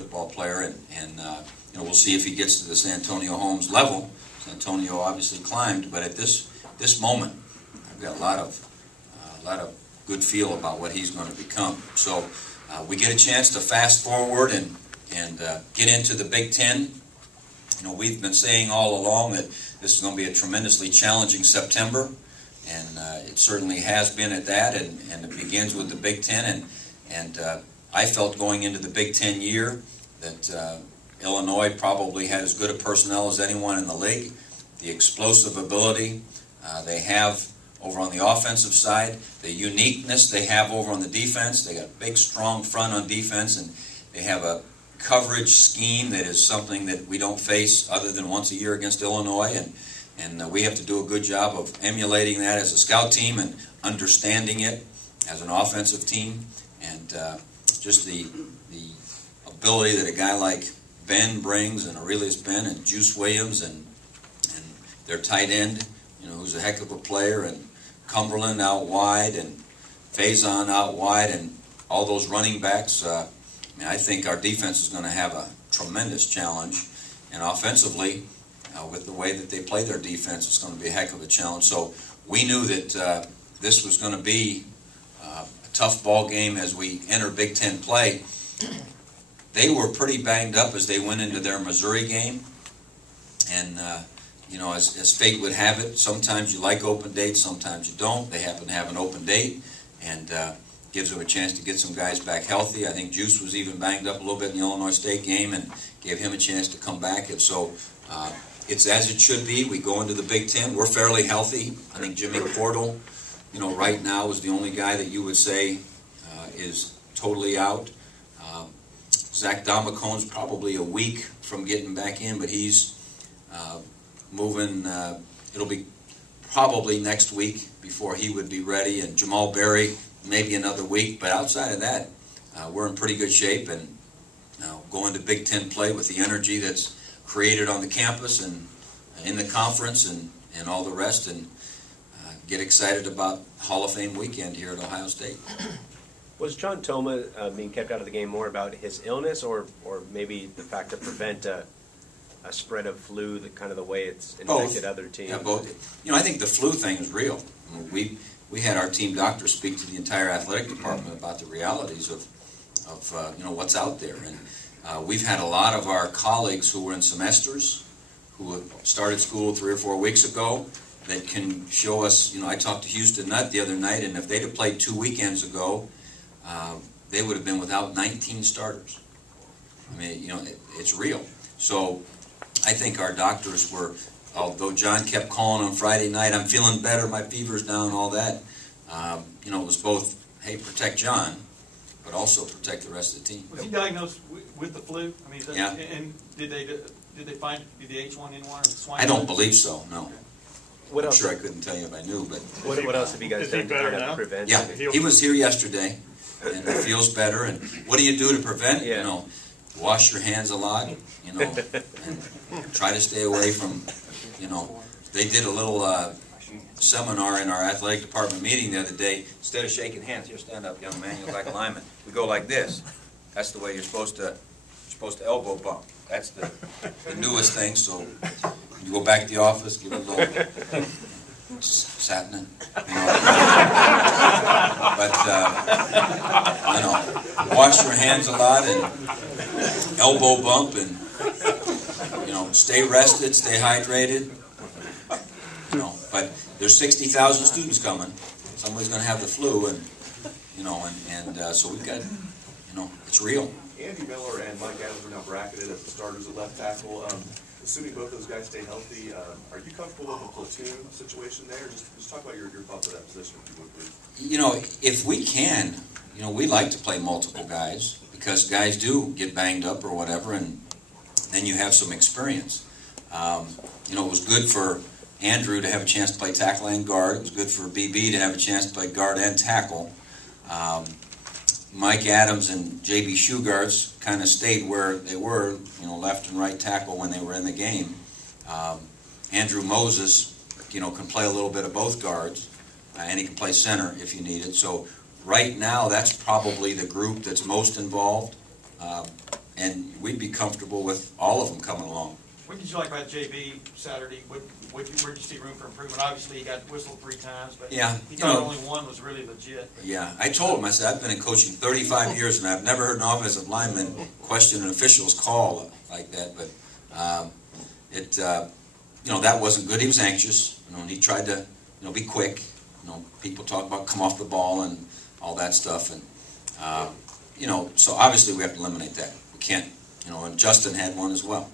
football player, and you know, we'll see if he gets to the Santonio Holmes level. Santonio obviously climbed, but at this moment, I've got a lot of good feel about what he's going to become. So we get a chance to fast forward and get into the Big Ten. You know, we've been saying all along that this is going to be a tremendously challenging September, and it certainly has been at that, and it begins with the Big Ten, and I felt going into the Big Ten year that Illinois probably had as good a personnel as anyone in the league. The explosive ability they have over on the offensive side, the uniqueness they have over on the defense. They got a big, strong front on defense, and they have a coverage scheme that is something that we don't face other than once a year against Illinois, and we have to do a good job of emulating that as a scout team and understanding it as an offensive team, and just the ability that a guy like Ben brings, and Aurelius Ben and Juice Williams, and their tight end, you know, who's a heck of a player, and Cumberland out wide, and Faison out wide, and all those running backs. I think our defense is going to have a tremendous challenge, and offensively, with the way that they play their defense, it's going to be a heck of a challenge. So we knew that this was going to be a tough ball game as we enter Big Ten play. They were pretty banged up as they went into their Missouri game, and you know, as fate would have it, sometimes you like open dates, sometimes you don't. They happen to have an open date, and gives them a chance to get some guys back healthy. I think Juice was even banged up a little bit in the Illinois State game, and gave him a chance to come back. And so it's as it should be. We go into the Big Ten. We're fairly healthy. I think Jimmy Portal, you know, right now is the only guy that you would say is totally out. Zach Damacone's probably a week from getting back in, but he's moving. It'll be probably next week before he would be ready, and Jamal Berry maybe another week. But outside of that, we're in pretty good shape, and going to Big Ten play with the energy that's created on the campus and in the conference and all the rest, and get excited about Hall of Fame weekend here at Ohio State. Was John Toma being kept out of the game more about his illness, or maybe the fact to prevent a spread of flu, kind of the way it's infected other teams? Yeah, both. You know, I think the flu thing is real. We had our team doctor speak to the entire athletic department about the realities of you know, what's out there, and we've had a lot of our colleagues who were in semesters who started school 3 or 4 weeks ago that can show us. You know, I talked to Houston Nutt the other night, and if they'd have played 2 weekends ago, they would have been without 19 starters. I mean, you know, it's real. So I think our doctors were, although John kept calling on Friday night, I'm feeling better, my fever's down, all that, you know, it was both, hey, protect John, but also protect the rest of the team. Was he diagnosed with the flu? I mean, yeah. And did they find the H1N1 or swine? I don't believe so, no. What I'm else? sure I couldn't tell you if I knew, but... What else have you guys done to kind of prevent? Yeah, he was here yesterday, and he feels better. And what do you do to prevent? Yeah. You know, wash your hands a lot, you know, and try to stay away from, you know, they did a little seminar in our athletic department meeting the other day. Instead of shaking hands, here, stand up, young man, you look like a lineman. We go like this. That's the way you're supposed to elbow bump. That's the newest thing, so you go back to the office, give it a little, it's happening, you know. But, you know, wash your hands a lot and elbow bump, and, you know, stay rested, stay hydrated, you know. But there's 60,000 students coming. Somebody's going to have the flu, and, you know, and so we've got, you know, it's real. Andy Miller and Mike Adams are now bracketed as the starters at left tackle. Assuming both those guys stay healthy, are you comfortable with the platoon situation there? Just talk about your thoughts of that position, if you would, please. You know, if we can, you know, we like to play multiple guys because guys do get banged up or whatever, and then you have some experience. You know, it was good for Andrew to have a chance to play tackle and guard. It was good for BB to have a chance to play guard and tackle. Mike Adams and J.B. Shugarts kind of stayed where they were, you know, left and right tackle when they were in the game. Andrew Moses, you know, can play a little bit of both guards, and he can play center if you need it. So right now, that's probably the group that's most involved. and we'd be comfortable with all of them coming along. What did you like about JB Saturday? Where'd you see room for improvement? Obviously, he got whistled 3 times, but Yeah, he you thought know, only one was really legit. Yeah, I told him, I said, I've been in coaching 35 years, and I've never heard an offensive lineman question an official's call like that, but that wasn't good. He was anxious, and he tried to, be quick. People talk about come off the ball and all that stuff, and, so obviously we have to eliminate that. We can't, and Justin had one as well.